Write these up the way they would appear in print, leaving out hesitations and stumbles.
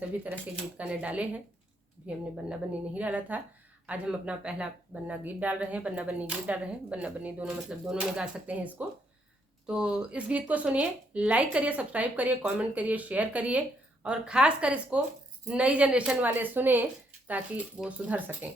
सभी तरह के गीत गाने डाले हैं, अभी हमने बन्ना बन्नी नहीं डाला था। आज हम अपना पहला बन्ना गीत डाल रहे हैं, बन्ना बन्नी गीत डाल रहे हैं। बन्ना बन्नी दोनों मतलब दोनों में गा सकते हैं इसको। तो इस गीत को सुनिए, लाइक करिए, सब्सक्राइब करिए, कमेंट करिए, शेयर करिए और ख़ास कर इसको नई जनरेशन वाले सुने ताकि वो सुधर सकें।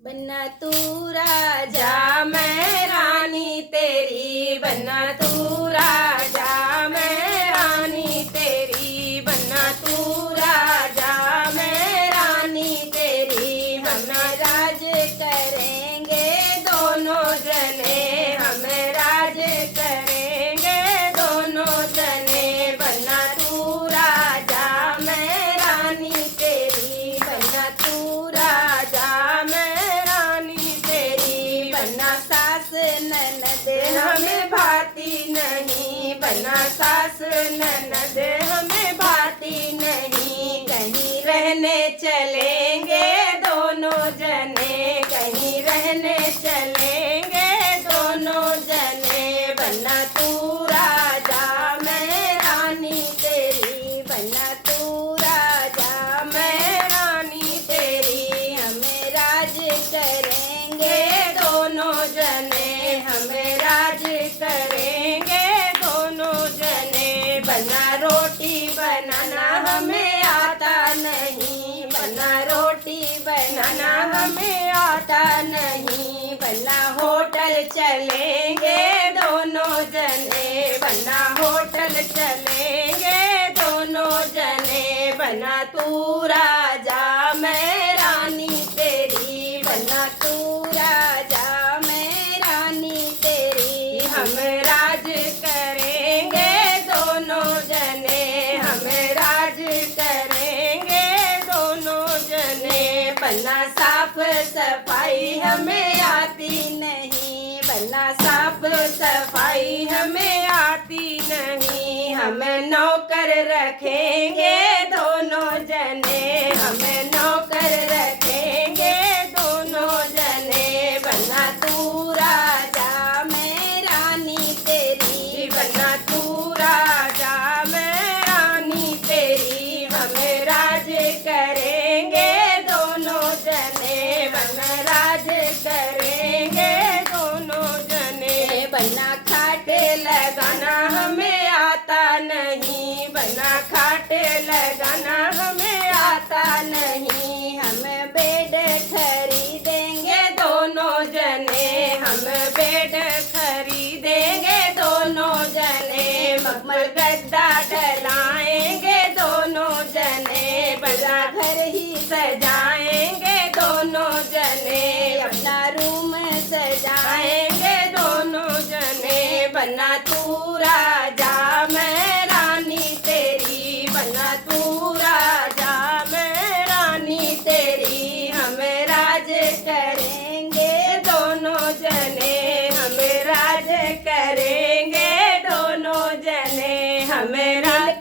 बन्ना तू राजा मैं रानी तेरी, बन्ना तू राजा मैं रानी तेरी, बन्ना तू राजा मैं रानी तेरी। हम राज करेंगे दोनों जने, हम राज करेंगे दोनों जने। बन्ना तू राजा मैं रानी तेरी, बन्ना तू राजा मैं रानी तेरी। बन्ना सास ननद हमें भाती नहीं, बन्ना सास ननद हमें भाती नहीं। कहीं रहने चलेंगे दोनों जने, कहीं रहने चलेंगे दोनों जने। बन्ना तू राजा मैं रानी तेरी, बन्ना तू राजा मैं रानी तेरी। हमें राज करेंगे दोनों जने, हमें राज करेंगे दोनों जने। बन्ना रोटी बनाना हमें आता नहीं, बन्ना रोटी बनाना हमें आता नहीं। बन्ना होटल चलेंगे दोनों जने, बन्ना होटल चलेंगे दोनों जने। बन्ना तू राजा मैं रानी तेरी, बन्ना तू राजा मैं रानी तेरी। हम राज करेंगे दोनों जने, हम राज करेंगे दोनों जने। बन्ना साफ सफाई हमें आती नहीं, बन्ना साफ सफाई हमें आती नहीं। हम नौकर रखेंगे दोनों जने, हम नौकर रखेंगे दोनों जने। बन्ना तू राजा मैं रानी तेरी, बन्ना तू राजा मैं रानी तेरी। हम राज करेंगे दोनों जने, हम राज करेंगे दोनों जने। बन्ना खाटे लगाना हमें आता नहीं, बन्ना खाटे लगाना हमें आता नहीं। हम बेड खरीदेंगे दोनों जने, हम बेड खरीदेंगे दोनों जने। मखमल गद्दा डलाएंगे दोनों जने, बड़ा घर ही सजाएंगे दोनों जने। अपना रूम सजाएंगे दोनों जने। बन्ना तू राजा मैं रानी तेरी, बन्ना तू राजा मैं रानी तेरी। हम राज करेंगे दोनों जने, हम राज करेंगे दोनों जने। हम राज